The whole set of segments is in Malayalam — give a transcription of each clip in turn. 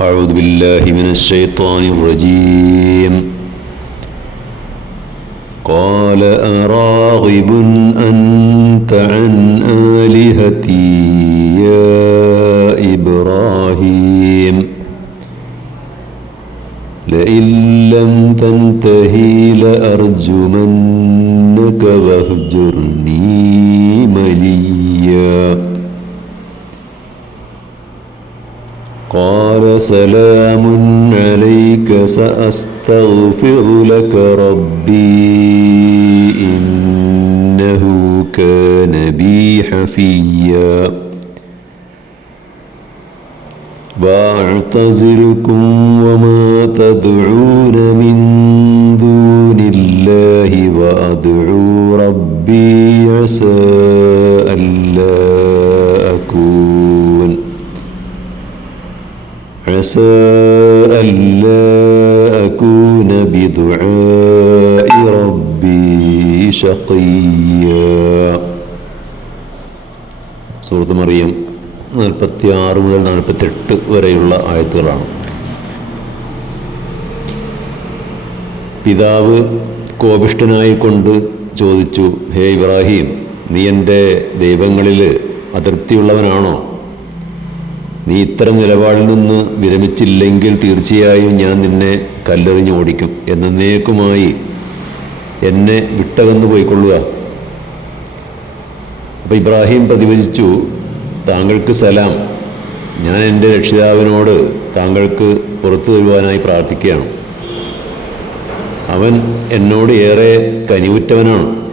أعوذ بالله من الشيطان الرجيم. قال أراغب أنت عن آلهتي يا إبراهيم؟ لئن لم تنتهي لأرجمنك واهجرني مليا. قال سلام عليك سأستغفر لك ربي إنه كان بي حفيا. واعتزلكم وما تدعون من دون الله وأدعو ربي عسى ألا عسى ألا أكون بدعاء ربي شقيا സൂറത്ത് മറിയം നാൽപ്പത്തി ആറ് മുതൽ നാൽപ്പത്തെട്ട് വരെയുള്ള ആയത്തുകളാണ് പിതാവ് കോപിഷ്ടനായിക്കൊണ്ട് ചോദിച്ചു ഹേ ഇബ്രാഹിം നീ എൻ്റെ ദൈവങ്ങളിൽ അതൃപ്തിയുള്ളവനാണോ നീ ഇത്തരം നിലപാടിൽ നിന്ന് വിരമിച്ചില്ലെങ്കിൽ തീർച്ചയായും ഞാൻ നിന്നെ കല്ലെറിഞ്ഞ് ഓടിക്കും. എന്നേക്കുമായി എന്നെ വിട്ടകന്ന് പോയിക്കൊള്ളുക. അപ്പോൾ ഇബ്രാഹിം പ്രതിവചിച്ചു താങ്കൾക്ക് സലാം. ഞാൻ എന്റെ രക്ഷിതാവിനോട് താങ്കൾക്ക് പുറത്തു വരുവാനായി പ്രാർത്ഥിക്കുകയാണ്. അവൻ എന്നോട് ഏറെ കനിവുറ്റവനാണ്.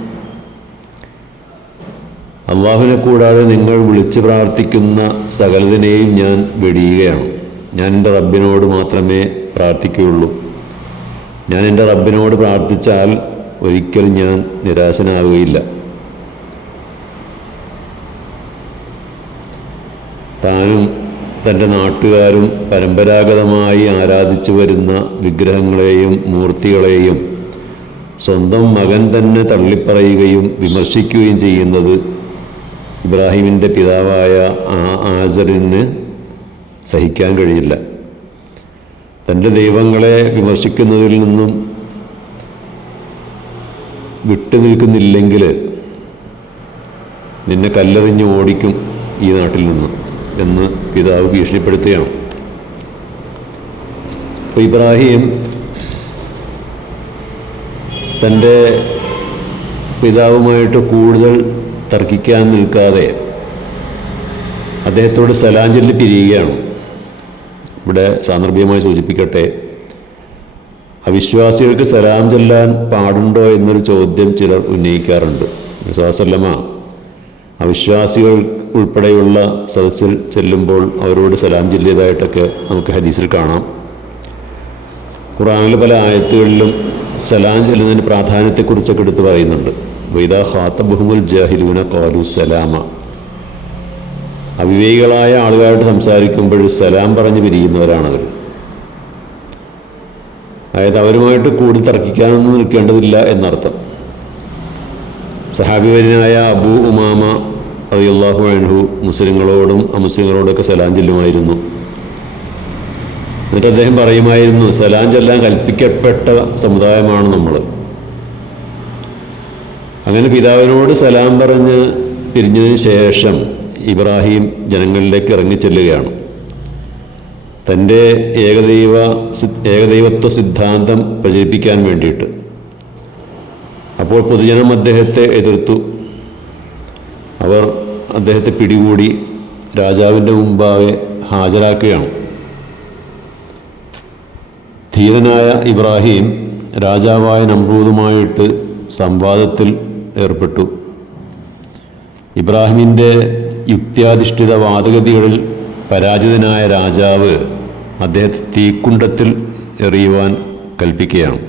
അള്ളാഹുവിനെ കൂടാതെ നിങ്ങൾ വിളിച്ച് പ്രാർത്ഥിക്കുന്ന സകലതിനെയും ഞാൻ വെടിയുകയാണ്. ഞാൻ എന്റെ റബ്ബിനോട് മാത്രമേ പ്രാർത്ഥിക്കുകയുള്ളൂ. ഞാൻ എന്റെ റബ്ബിനോട് പ്രാർത്ഥിച്ചാൽ ഒരിക്കലും ഞാൻ നിരാശനാവുകയില്ല. താനും തന്റെ നാട്ടുകാരും പരമ്പരാഗതമായി ആരാധിച്ചു വരുന്ന വിഗ്രഹങ്ങളെയും മൂർത്തികളെയും സ്വന്തം മകൻ തന്നെ തള്ളിപ്പറയുകയും വിമർശിക്കുകയും ചെയ്യുന്നത് ഇബ്രാഹിമിന്റെ പിതാവായ ആസറിന് സഹിക്കാൻ കഴിയില്ല. തന്റെ ദൈവങ്ങളെ വിമർശിക്കുന്നതിൽ നിന്നും വിട്ടുനിൽക്കുന്നില്ലെങ്കിൽ നിന്നെ കല്ലെറിഞ്ഞ് ഓടിക്കും ഈ നാട്ടിൽ നിന്ന് എന്ന് പിതാവ് ഭീഷണിപ്പെടുത്തുകയാണ്. അപ്പോൾ ഇബ്രാഹിം തന്റെ പിതാവുമായിട്ട് കൂടുതൽ തർക്കിക്കാൻ നിൽക്കാതെ അദ്ദേഹത്തോട് സ്ഥലാഞ്ജലി പിരിയുകയാണ്. ഇവിടെ സാന്ദർഭികമായി സൂചിപ്പിക്കട്ടെ അവിശ്വാസികൾക്ക് സലാം ചൊല്ലാൻ പാടുണ്ടോ എന്നൊരു ചോദ്യം ചിലർ ഉന്നയിക്കാറുണ്ട്. വിശ്വാസല്ലമ്മ അവിശ്വാസികൾ ഉൾപ്പെടെയുള്ള സദസ്സിൽ ചെല്ലുമ്പോൾ അവരോട് സലാം ചൊല്ലിയതായിട്ടൊക്കെ നമുക്ക് ഹദീസിൽ കാണാം. ഖുറാനിലെ പല ആയത്തുകളിലും സലാം ചൊല്ലുന്നതിന് പ്രാധാന്യത്തെക്കുറിച്ചൊക്കെ എടുത്ത് പറയുന്നുണ്ട്. വൈദാ ഹാത്തബുഹുമുൽ ജാഹിലൂന കോലു സലാമ. അവിവേകികളായ ആളുകളായിട്ട് സംസാരിക്കുമ്പോൾ സലാം പറഞ്ഞ് പിരിയുന്നവരാണവർ അതായത് അവരുമായിട്ട് കൂടുതൽ തർക്കിക്കാനൊന്നും നിൽക്കേണ്ടതില്ല എന്നർത്ഥം. സഹാബിവരനായ അബു ഉമാമ റളിയല്ലാഹു അൻഹു മുസ്ലിങ്ങളോടും അമുസ്ലിങ്ങളോടൊക്കെ സലാം ചൊല്ലുമായിരുന്നു. എന്നിട്ട് അദ്ദേഹം പറയുമായിരുന്നു സലാം ചൊല്ലാൻ കൽപ്പിക്കപ്പെട്ട സമുദായമാണ് നമ്മൾ അങ്ങനെ പിതാവിനോട് സലാം പറഞ്ഞ് പിരിഞ്ഞതിന് ശേഷം ഇബ്രാഹിം ജനങ്ങളിലേക്ക് ഇറങ്ങിച്ചെല്ലുകയാണ്. തന്റെ ഏകദൈവ ഏകദൈവത്വ സിദ്ധാന്തം പ്രചരിപ്പിക്കാൻ വേണ്ടിയിട്ട്. അപ്പോൾ പൊതുജനം അദ്ദേഹത്തെ എതിർത്തു. അവർ അദ്ദേഹത്തെ പിടികൂടി രാജാവിന്റെ മുമ്പാകെ ഹാജരാക്കുകയാണ്. ധീരനായ ഇബ്രാഹിം രാജാവായ നമ്രൂദുമായിട്ട് സംവാദത്തിൽ ഏർപ്പെട്ടു. ഇബ്രാഹിമിന്റെ യുക്തിയാധിഷ്ഠിത വാദഗതികളിൽ പരാജിതനായ രാജാവ് അദ്ദേഹത്തെ തീക്കുണ്ടത്തിൽ എറിയുവാൻ കൽപ്പിക്കുകയാണ്.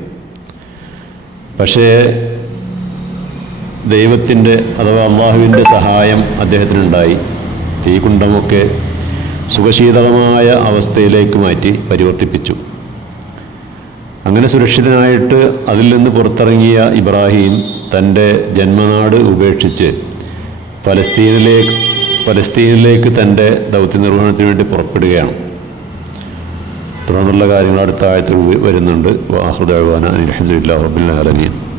പക്ഷേ ദൈവത്തിന്റെ അഥവാ അള്ളാഹുവിന്റെ സഹായം അദ്ദേഹത്തിനുണ്ടായി. തീകുണ്ടമൊക്കെ സുഖശീതളമായ അവസ്ഥയിലേക്ക് മാറ്റി പരിവർത്തിപ്പിച്ചു. അങ്ങനെ സുരക്ഷിതനായിട്ട് അതിൽ നിന്ന് പുറത്തിറങ്ങിയ ഇബ്രാഹിം തന്റെ ജന്മനാട് ഉപേക്ഷിച്ച് ഫലസ്തീനിലേക്ക് ഫലസ്തീനിലേക്ക് തന്റെ ദൗത്യ നിർവഹണത്തിന് വേണ്ടി പുറപ്പെടുകയാണ്. തുടർന്നുള്ള കാര്യങ്ങൾ അടുത്ത ആയത്തിൽ വരുന്നുണ്ട്. വാഹൃദാന അലഹദില്ലാ റബ്ബുൽ ആലമീൻ.